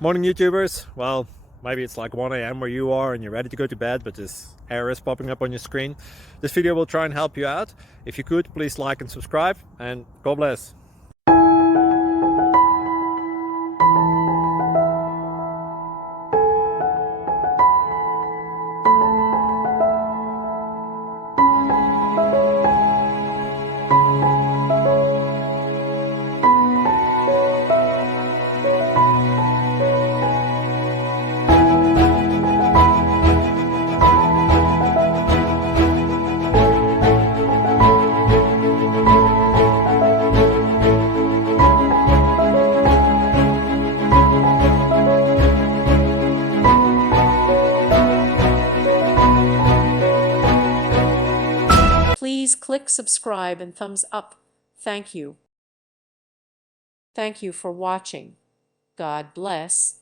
Morning YouTubers. Well, maybe it's like 1 a.m. where you are and you're ready to go to bed, but this error is popping up on your screen. This video will try and help you out. If you could, please like and subscribe, and God bless. Please click subscribe and thumbs up. Thank you. Thank you for watching. God bless.